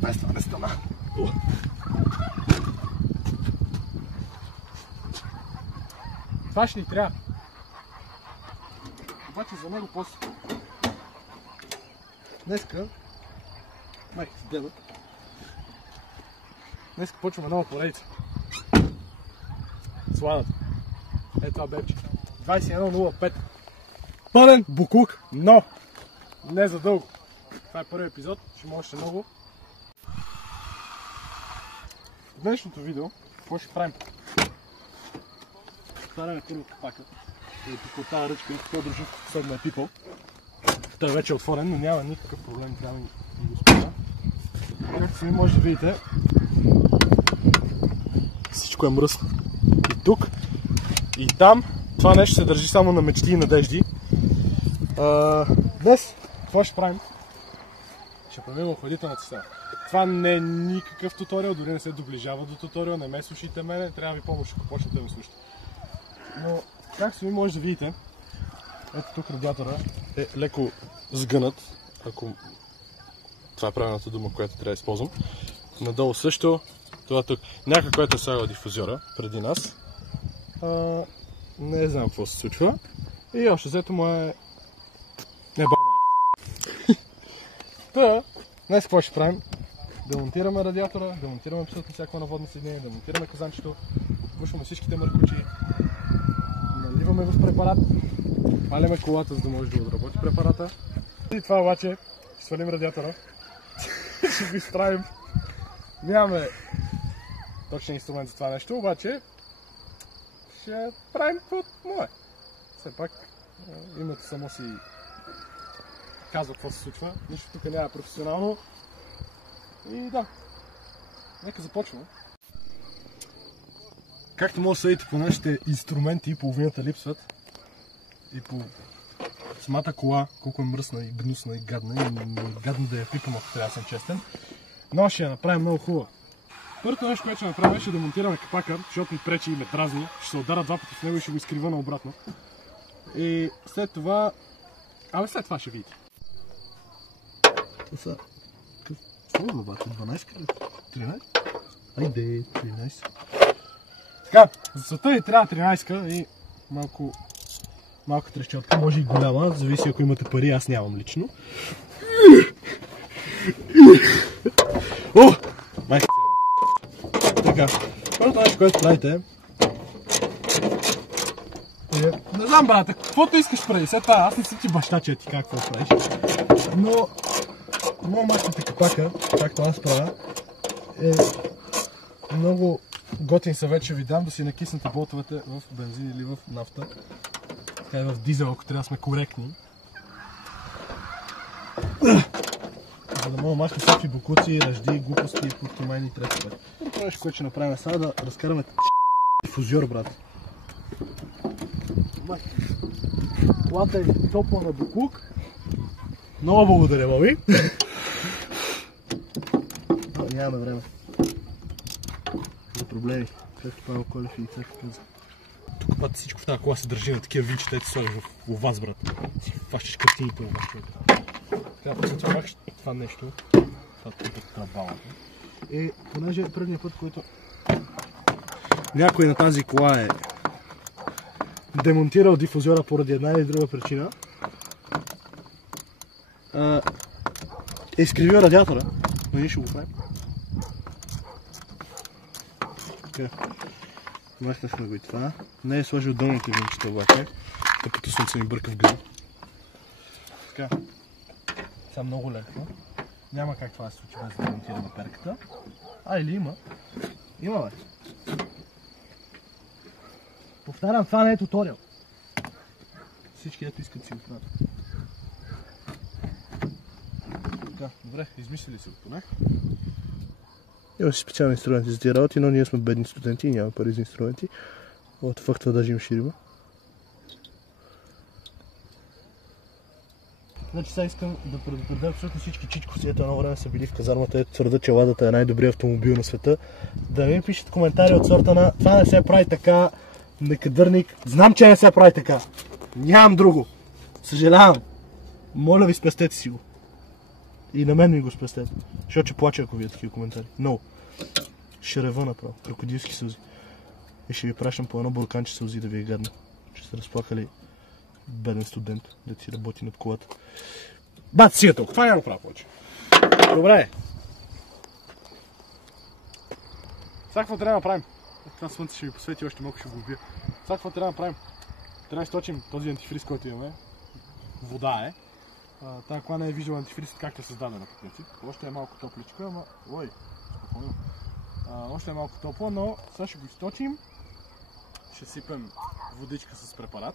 Без това не стана. Това ще ни трябва. Обаче за него после. Днеска, майка си деда, днеска почваме нова поредица. Сладата. Ето това бебче. 21.05. Пълен буклук, но не за дълго. Това е първи епизод, ще има още много. В днешното видео, какво ще правим? Отваряме първо капака. И тук от тази ръчка, това дружинко последно е пипал. Той вече е отворен, но няма никакъв проблем, трябва да го спомня. Както сами може да видите, всичко е мръсно. И тук, и там, това нещо се държи само на мечти и надежди. Днес, какво ще правим? Ще правим охладителната система. Това не е никакъв туториал, дори не се доближава до туториал, не ме слушайте мене, трябва ви помощ, ако почнете да ме слушате. Но, както сами може да видите, ето тук радиатора е леко сгънат, ако това е правилната дума, която трябва да използвам. Надолу също, това тук, някой, който е слагал дифузиора преди нас, не знам какво се случва. И още взето му е... не бал. Та, днес какво ще правим? Да монтираме радиатора, да монтираме абсолютно всяко наводно съединение, да монтираме казанчето, отпушваме всичките мъркучи, наливаме в препарат, паляме колата, за да може да отработи препарата. И това обаче, ще свалим радиатора, ще го изправим. Нямаме точен инструмент за това нещо, обаче ще правим каквото мое. Все пак името само си казва какво се случва, нищо тук няма професионално. И да, нека започваме. Както може да съдите по нашите инструменти, половината липсват. И по самата кола, колко е мръсна и гнусна и гадна. И гадно да я пипам, ако трябва да съм честен. Но ще я направим много хубаво. Първото нещо, което ще направим, е да монтираме капака, защото ми пречи и ме дразни. Ще се удара два пъти в него и ще го изкрива наобратно. И след това... след това ще видите. Това са... Какво е главата? 12 ли? 13? Айде, 13. Така, за целта ви трябва 13 и малка трещотка, може и голяма, зависи ако имате пари, аз нямам лично. О! Майка. Така, първото нещо, което правите е... Не знам, брата, каквото искаш прави, след това аз не съм ти баща, че ти какво правиш. Но... много мачката капака, както аз правя, е много готин съвет, ще ви дам да си накиснете болтовете в бензин или в нафта. Така и в дизел, ако трябва да сме коректни. За да мога мачка всякакви бокуци, ръжди, глупости и подтимайни и трети път. Първото нещо, което ще направим сега да разкараме дифузиор, брат. Колата е топла на буклук. Много благодаря, мами. Нямаме време за проблеми, както Павел Колев и църква каза. Тук път всичко в тази кола се държи на такива винчета, ето слагаш в вас, брат. Си фащаш картините в вас, човек. Така, посетвам махаш това нещо, това тук е тръбалата. И понеже предния път, който някой на тази кола е демонтирал дифузиора поради една или друга причина, е изкривил радиатора, но ние ще го правим. Така, махнахме го и това. Не е сложил долните винчета обаче, тъпото слънце ми бърка в гъл. Така, сега много леко. Няма как това да се случи без да демонтираме перката. Или има. Има, бе. Повтарям, това не е туториал. Всички ето искат си го правят. Така, добре, измислили се го поне. Има си специални инструменти за тия работи, но ние сме бедни студенти и нямаме пари за инструменти. От факт това даже имаше риба. Значи сега искам да предупредя абсолютно всички чичковци, ето едно време са били в казармата, ето твърдят, че Ладата е най-добрият автомобил на света. Да ми пишат коментари от сорта на това не се прави така, некадърник. Знам, че не се прави така. Нямам друго. Съжалявам. Моля ви, спестете си го. И на мен ми го спестете. Защото ще плача, ако вие такива коментари. Но ще рева направо. Крокодилски сълзи. И ще ви пращам по едно бурканче сълзи да ви е гадно. Ще сте разплакали беден студент, да си работи над колата. Бат, си е толкова. Това няма право повече. Добре. Сега какво трябва да направим? Това слънце ще ви посвети, още малко ще го убия. Сега какво трябва да направим? Трябва да източим този антифриз, който имаме. Вода е. Тая кола не е виждала антифриз, както е създадена по принцип. Още е малко топличка, ама... Ой, спокойно. Още е малко топло, но сега ще го източим. Ще сипем водичка с препарат.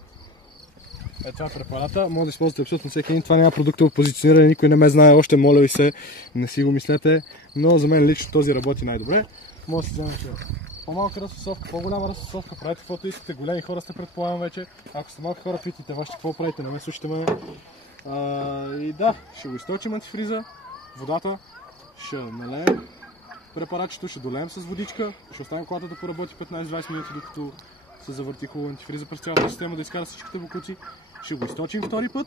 Това е препарата, може да използвате абсолютно всеки един. Това няма продуктово позициониране, никой не ме знае още, моля ви се, не си го мислете. Но за мен лично този работи най-добре. Може да си вземете по-малка разфасовка, по-голяма разфасовка, правите каквото искате. Големи хора сте, предполагам вече. Ако сте малки хора, питайте вашите какво правите, не ме слушайте ме. И да, ще го източим антифриза, водата, ще налеем препаратчето, ще долеем с водичка, ще оставим колата да поработи 15-20 минути, докато се завърти хубаво антифриза през цялата система, да изкара всичките бокуци. Ще го източим втори път,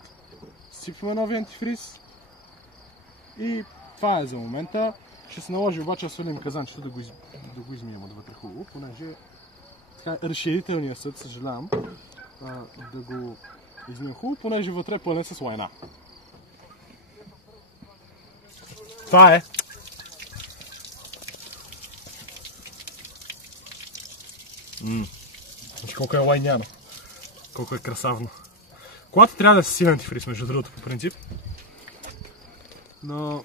сипваме новия антифриз и това е за момента. Ще се наложи обаче да свалим казанчето, да го измием отвътре хубаво, понеже разширителният съд, съжалявам, да го измием хубаво, понеже вътре е пълен с лайна. Това е. Значи колко е лайняно, колко е красавно. Колата трябва да се силен антифриз, между другото, по принцип. Но,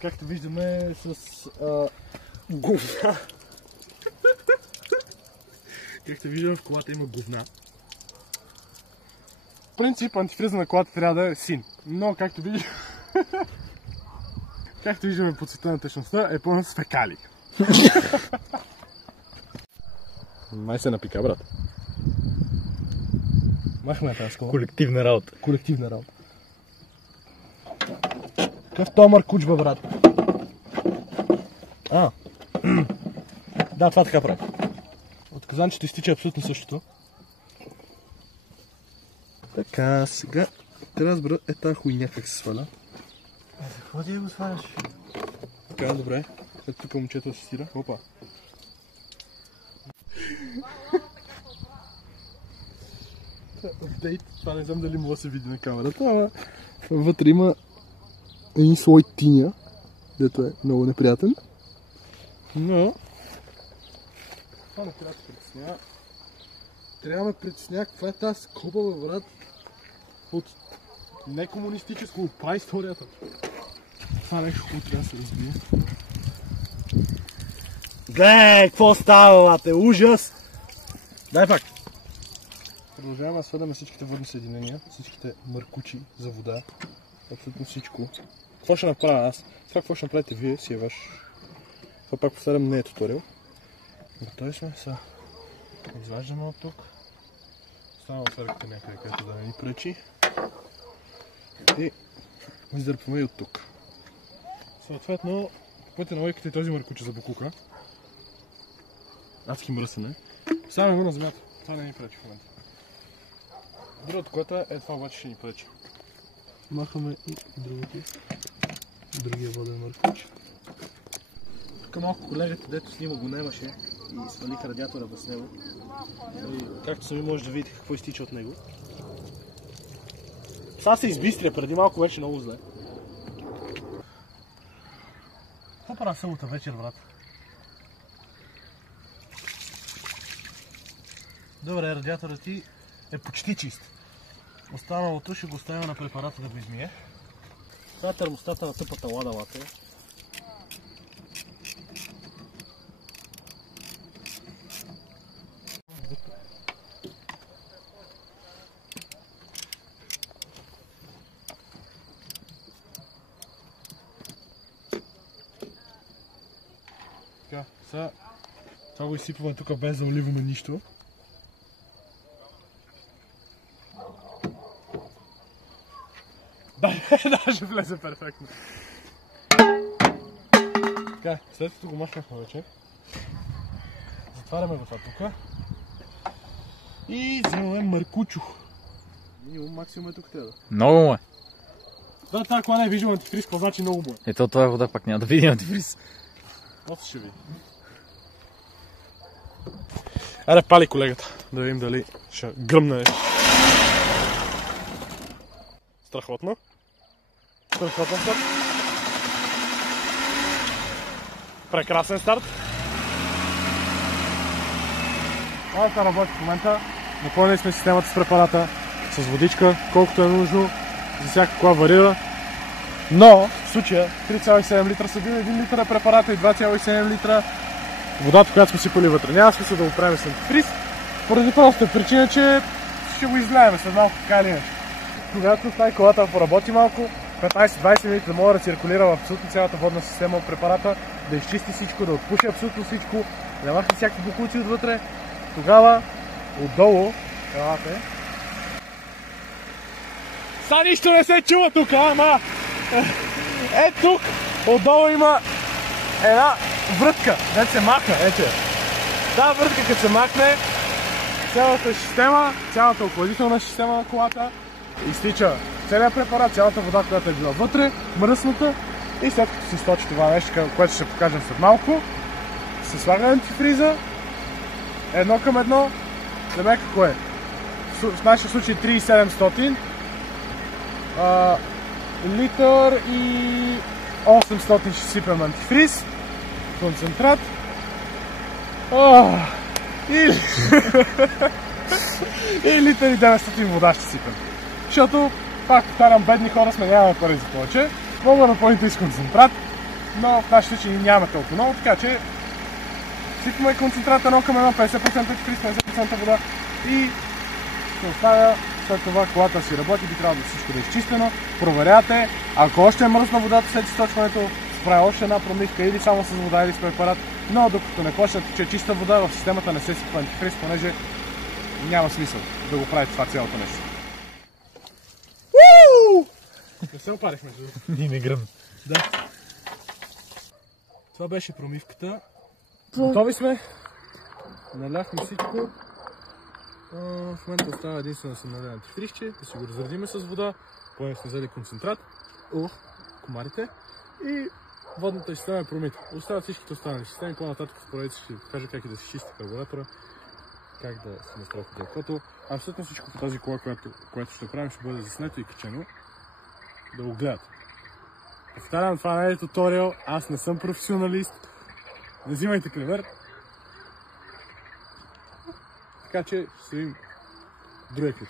както виждаме, с говна. Както виждаме, в колата има говна. В принцип, антифриза на колата трябва да е син. Но, както виждаме по цвета на течността, е пълна с фекали. Май се напика, брат. Махме тази скола. Колективна работа. Колективна работа. Какъв томър кучба, брат? Да, това така прави. От казанчето изтича абсолютно същото. Така, сега трябва да разбера тази хуйня как се сваля. За какво ти го сваляш? Така, добре. Ето тук момчето асистира. Опа. Апдейт. Това не знам дали мога да се види на камерата, ама вътре има един слой тиня, дето е много неприятен. Но това не трябва да се притеснява. Трябва да ме притеснява каква е тази скоба, бе, брат. От некомунистическо, от праисторията. Това нещо хубаво трябва да се разбие. Гледай, какво става, бате, ужас! Дай пак! Продължаваме да сваляме всичките водни съединения, всичките мъркучи за вода, абсолютно всичко. Какво ще направя аз? Това какво ще направите вие, си е ваш. Това пак повтарям, не е туториал. Готови сме, сега изваждаме от тук. Оставаме отвърката някъде, където да не ни пречи. И издърпваме и от тук. Съответно, по пътя на лойката и този мъркуче за букука. Адски мръсане. Ставаме го на земята. Това не ни пречи в момента. Другото, което е това обаче ще ни пречи. Махаме и другия воден мъркуч. Тук малко колегата, дето снима, го немаше и свалих радиатора без него. И, както сами може да видите какво изтича от него. Сега се избистря, преди малко беше много зле. Какво правя събота вечер, брат? Добре, радиаторът ти е почти чист. Останалото ще го оставя на препарата да го измие. Това е термостата на тъпата лада лате. Така, сега това го изсипваме тук без да оливаме нищо. Да, ще влезе перфектно. Така, след като го махнахме вече, затваряме го това тук и вземаме мъркучо. Минимум максимум е тук трябва. Много му е. Да, тази кола не е виждал антифриз, какво значи много му е. Ето това е вода, пак няма да види антифриз. Още ще види. Аре, пали колегата, да видим дали ще гръмне нещо. Страхотно. Страхотен старт. Прекрасен старт. Малата работи в момента. Напълнили сме системата с препарата, с водичка, колкото е нужно. За всяка кола варира. Но в случая 3,7 литра са били 1 литър препарата и 2,7 литра водата, която сме сипали вътре. Няма смисъл да го правим с антифриз, поради простата причина, че ще го излеем след малко така или иначе. Когато остави колата да поработи малко, 15-20 минути да може да циркулира в абсолютно цялата водна система от препарата, да изчисти всичко, да отпуши абсолютно всичко, да махне всякакви бокуци отвътре, тогава отдолу, елате. Са нищо не се чува тук, ама! Е тук, отдолу има една врътка, дето се махна, ете. Тази врътка, като се махне, цялата система, цялата охладителна система на колата изтича целият препарат, цялата вода, която е била вътре, мръсната, и след като се източи това нещо, което ще покажем след малко, се слага антифриза, едно към едно, да ме какво е? В нашия случай 3700, литър и 800 ще сипем антифриз, концентрат. И литър и 900 вода ще сипем. Защото, пак повтарям, бедни хора сме, нямаме пари за повече. Мога да напълните и с концентрат, но в нашия случай нямаме толкова много, така че сипаме концентрат едно към едно, 50% антифриз, 50% вода и ще оставя. След това колата си работи, би трябвало да всичко да е изчистено. Проверяте, ако още е мръсна водата след източването, прави още една промивка или само с вода, или с препарат, но докато не почне да тече чиста вода, в системата не се сипва антифриз, понеже няма смисъл да го правите това цялото нещо. Не се опарихме, между Ни не гръм. Да. Това беше промивката. Готови сме. Наляхме всичко. В момента остава единствено да се налее антифризче, да си го разредиме с вода. Поне сме взели концентрат. Комарите. И водната система е промита. Остават всичките останали системи. По-нататък в поредица ще ви покажа как и да се чисти карбуратора, как да се настрои делкото. Абсолютно всичко по тази кола, което ще правим, ще бъде заснето и качено. Да го гледат. Повтарям, това не е туториал, аз не съм професионалист. Не взимайте пример. Така че ще видим другия клип.